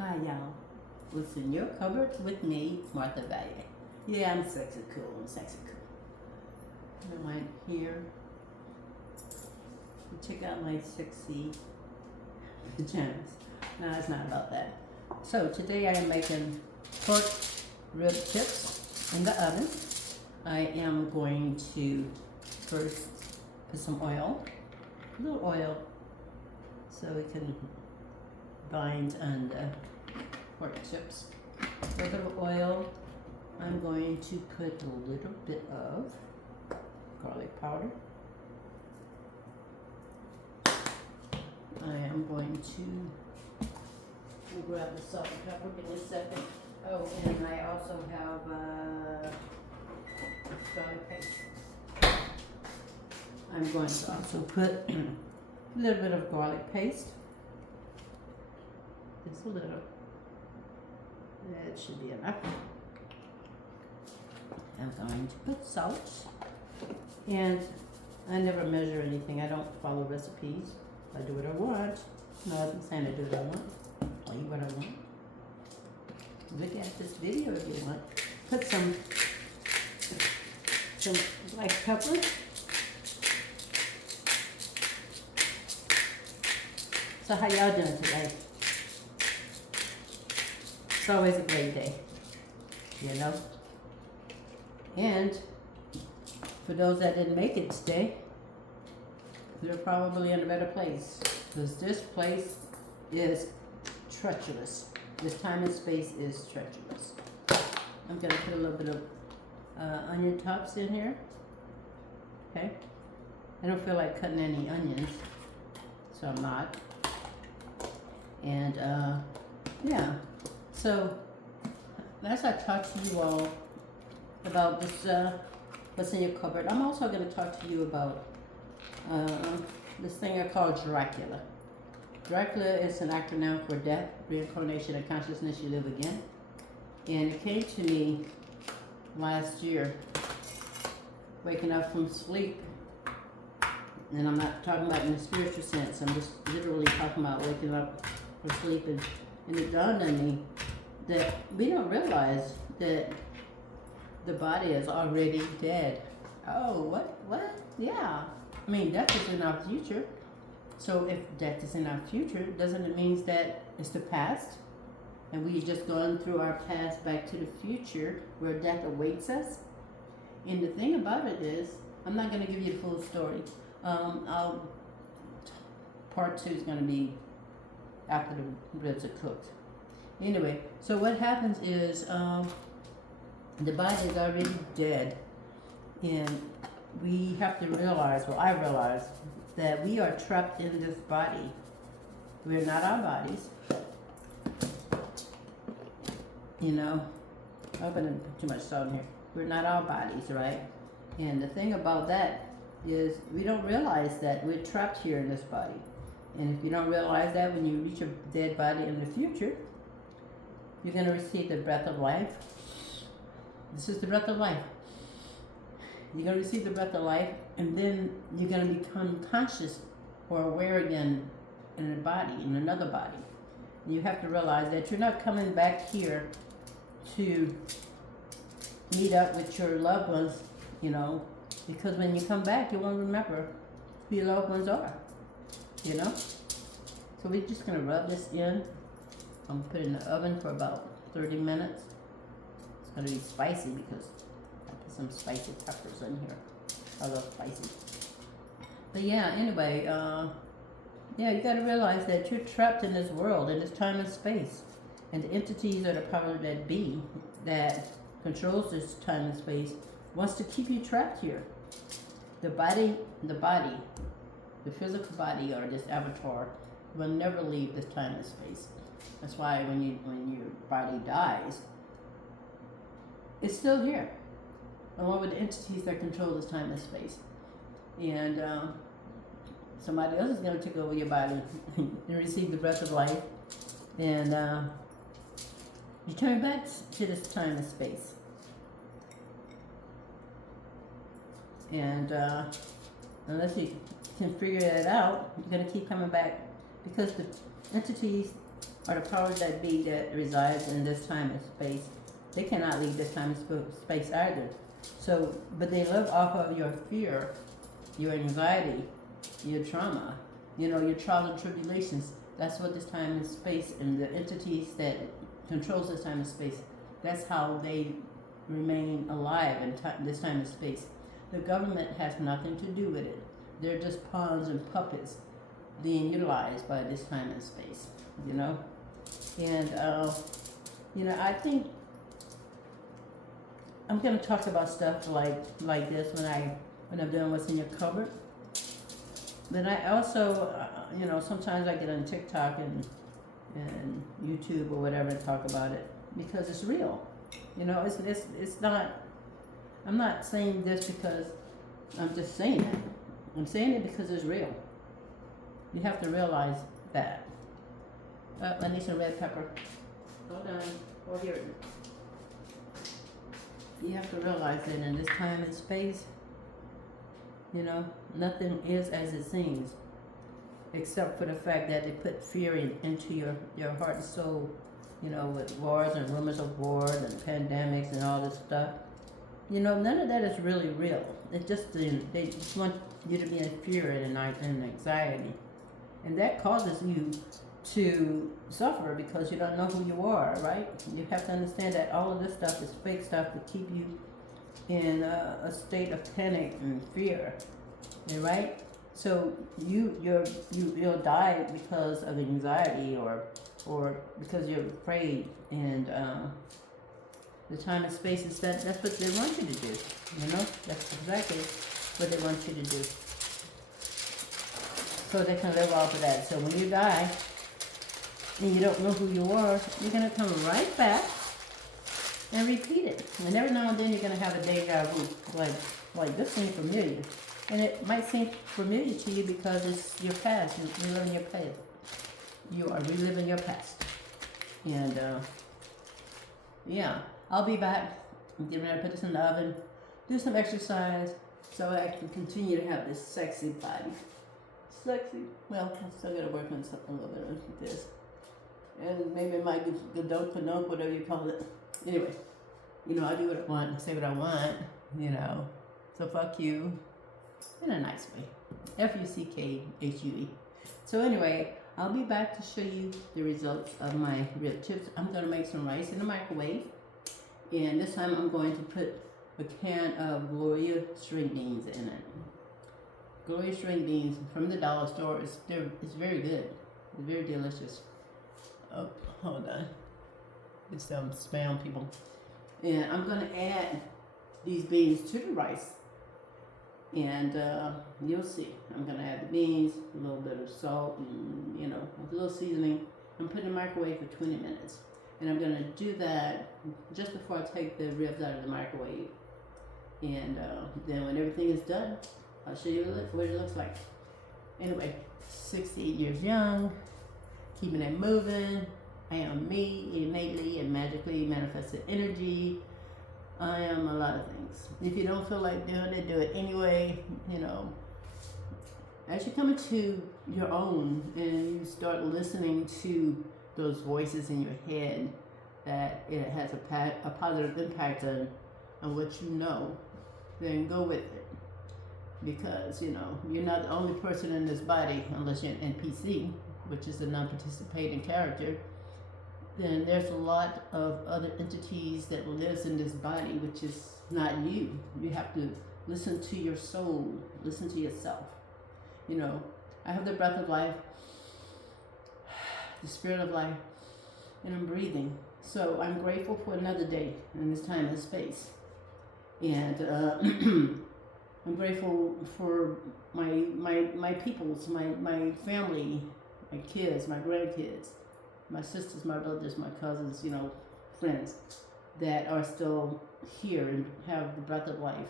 Hi y'all, what's in your cupboard with me, Martha Vallier. Yeah, I'm sexy cool, I went here and check out my sexy pajamas. No, it's not about that. So today I am making pork rib tips in the oven. I am going to first put some oil, a little oil, so we can bind on the pork chips. A little oil. I'm going to put a little bit of garlic powder. I am going to grab the salt and pepper. Give me a second. Oh, and I also have garlic paste. I'm going to also put a little bit of garlic paste. Just a little. That should be enough. I'm going to put salt. And I never measure anything. I don't follow recipes. I do what I want. No, I'm saying I do what I want. I eat what I want. Look at this video if you want. Put some black pepper. So how y'all doing today? It's always a great day, you know? And for those that didn't make it today, they're probably in a better place, because this place is treacherous. This time and space is treacherous. I'm gonna put a little bit of onion tops in here. Okay. I don't feel like cutting any onions, so I'm not. And yeah. So as I talk to you all about this, what's in your cupboard, I'm also going to talk to you about this thing I call Dracula. Dracula is an acronym for death, reincarnation, and consciousness, you live again. And it came to me last year, waking up from sleep. And I'm not talking about in the spiritual sense, I'm just literally talking about waking up from sleep. And it dawned on me that we don't realize that the body is already dead. Oh, what? Yeah. I mean, death is in our future. So if death is in our future, doesn't it mean that it's the past? And we just gone through our past back to the future where death awaits us? And the thing about it is, I'm not going to give you the full story. Part 2 is going to be after the ribs are cooked. Anyway, so what happens is the body is already dead, and we have to realize, well, I realize that we are trapped in this body. We're not our bodies. You know, I'm gonna put too much salt in here. We're not our bodies, right? And the thing about that is we don't realize that we're trapped here in this body. And if you don't realize that, when you reach a dead body in the future, you're going to receive the breath of life. This is the breath of life. You're going to receive the breath of life, and then you're going to become conscious or aware again in a body, in another body. And you have to realize that you're not coming back here to meet up with your loved ones, you know, because when you come back, you won't remember who your loved ones are, you know? So we're just going to rub this in. I'm gonna put it in the oven for about 30 minutes. It's gonna be spicy because I put some spicy peppers in here. I love spicy. But yeah, anyway, yeah, you gotta realize that you're trapped in this world, in this time and space. And the entities or the power that be that controls this time and space wants to keep you trapped here. The physical body or this avatar will never leave this time and space. That's why when your body dies, it's still here, along with the entities that control this time and space. And somebody else is going to take over your body and receive the breath of life, and you turn back to this time and space. And unless you can figure that out, you're going to keep coming back, because the entities or the powers that be that resides in this time and space, they cannot leave this time and space either. So, but they live off of your fear, your anxiety, your trauma, your trials and tribulations. That's what this time and space and the entities that controls this time and space, that's how they remain alive in this time and space. The government has nothing to do with it. They're just pawns and puppets being utilized by this time and space, And, I think I'm going to talk about stuff like this when I'm doing what's in your cupboard. But I also, sometimes I get on TikTok and YouTube or whatever and talk about it because it's real. It's not. I'm not saying this because I'm just saying it. I'm saying it because it's real. You have to realize that. I need some red pepper. Hold on. Oh, here it is. You have to realize that in this time and space, nothing is as it seems, except for the fact that they put fear into your heart and soul, with wars and rumors of wars and pandemics and all this stuff. None of that is really real. It's just they just want you to be in fear and anxiety, and that causes you to suffer because you don't know who you are, right? You have to understand that all of this stuff is fake stuff to keep you in a state of panic and fear, right? So you'll die because of anxiety or because you're afraid, and the time and space is that's what they want you to do. That's exactly what they want you to do. So they can live off of that. So when you die and you don't know who you are, you're gonna come right back and repeat it. And every now and then you're gonna have a deja vu, like this seems familiar. And it might seem familiar to you because it's your past. You're reliving your past. You are reliving your past. And I'll be back. I'm getting ready to put this in the oven, do some exercise so I can continue to have this sexy body. Sexy. Well, I still gotta work on something a little bit like this. And maybe my gadok, whatever you call it. Anyway, I do what I want, say what I want, So fuck you. In a nice way. Fuckhue. So anyway, I'll be back to show you the results of my rib chips. I'm going to make some rice in the microwave. And this time I'm going to put a can of Vallier string beans in it. Vallier string beans from the dollar store. It's very good. It's very delicious. Oh, hold on. It's some spam people. And I'm going to add these beans to the rice. And you'll see. I'm going to add the beans, a little bit of salt, and, a little seasoning. I'm putting in the microwave for 20 minutes. And I'm going to do that just before I take the ribs out of the microwave. And then when everything is done, I'll show you what it looks like. Anyway, 68 years young, keeping it moving. I am me, innately and magically manifested energy. I am a lot of things. If you don't feel like doing it, do it anyway. As you come into your own and you start listening to those voices in your head, that it has a positive impact on what you know, then go with it. Because, you're not the only person in this body, unless you're an NPC, which is a non-participating character. Then there's a lot of other entities that lives in this body, which is not you. You have to listen to your soul, listen to yourself. I have the breath of life, the spirit of life, and I'm breathing. So I'm grateful for another day in this time and space. And I'm grateful for my peoples, my family, my kids, my grandkids, my sisters, my brothers, my cousins, friends that are still here and have the breath of life.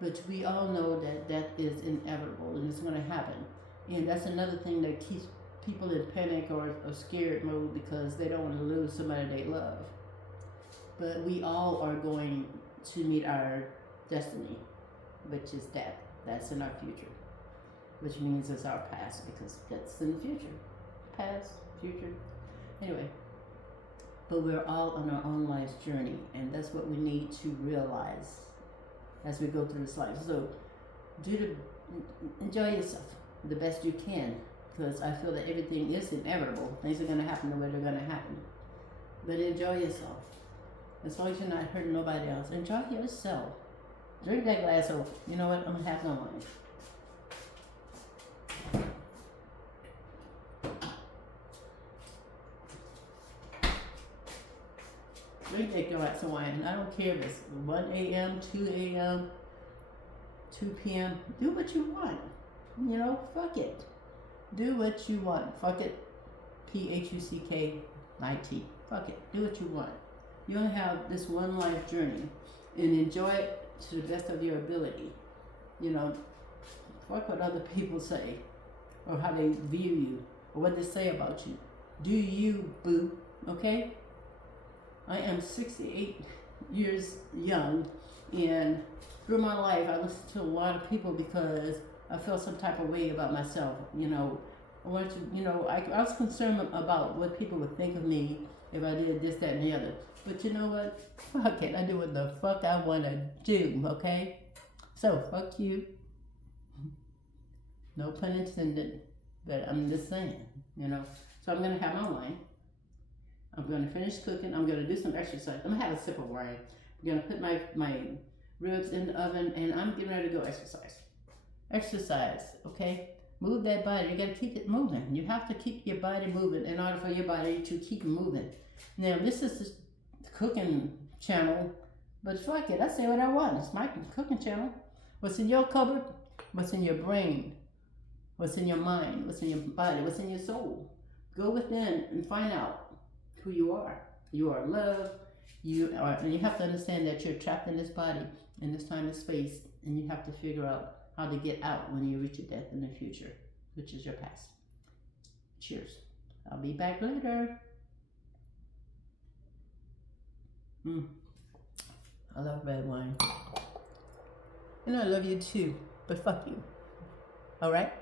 But we all know that death is inevitable and it's going to happen. And that's another thing that keeps people in panic or scared mode because they don't want to lose somebody they love. But we all are going to meet our destiny, which is death. That's in our future, which means it's our past because that's in the future. Past, future. Anyway, but we're all on our own life's journey, and that's what we need to realize as we go through this life. So, enjoy yourself the best you can, because I feel that everything is inevitable. Things are going to happen the way they're going to happen. But enjoy yourself. As long as you're not hurting nobody else, enjoy yourself. Drink that glass of, you know what, I'm going to have no wine. Drink that glass of wine. I don't care if it's 1 a.m., 2 a.m., 2 p.m. Do what you want. You know, fuck it. Do what you want. Fuck it. P-H-U-C-K-I-T. Fuck it. Do what you want. You only have this one life journey, and enjoy it to the best of your ability. You know, fuck what other people say, or how they view you, or what they say about you. Do you, boo, okay? I am 68 years young, and through my life I listened to a lot of people because I felt some type of way about myself. You know, I wanted to, you know, I was concerned about what people would think of me if I did this, that, and the other. But you know what? Fuck it. I do what the fuck I want to do, okay? So, fuck you. No pun intended, but I'm just saying, you know. So I'm going to have my wine. I'm going to finish cooking. I'm going to do some exercise. I'm going to have a sip of wine. I'm going to put my ribs in the oven, and I'm getting ready to go exercise. Exercise, okay? Move that body. You got to keep it moving. You have to keep your body moving in order for your body to keep moving. Now, this is the cooking channel, but fuck it. I say what I want. It's my cooking channel. What's in your cupboard? What's in your brain? What's in your mind? What's in your body? What's in your soul? Go within and find out who you are. You are love. And you have to understand that you're trapped in this body, in this time and space, and you have to figure out how to get out when you reach your death in the future, which is your past. Cheers. I'll be back later. I love red wine. And I love you too, but fuck you. All right?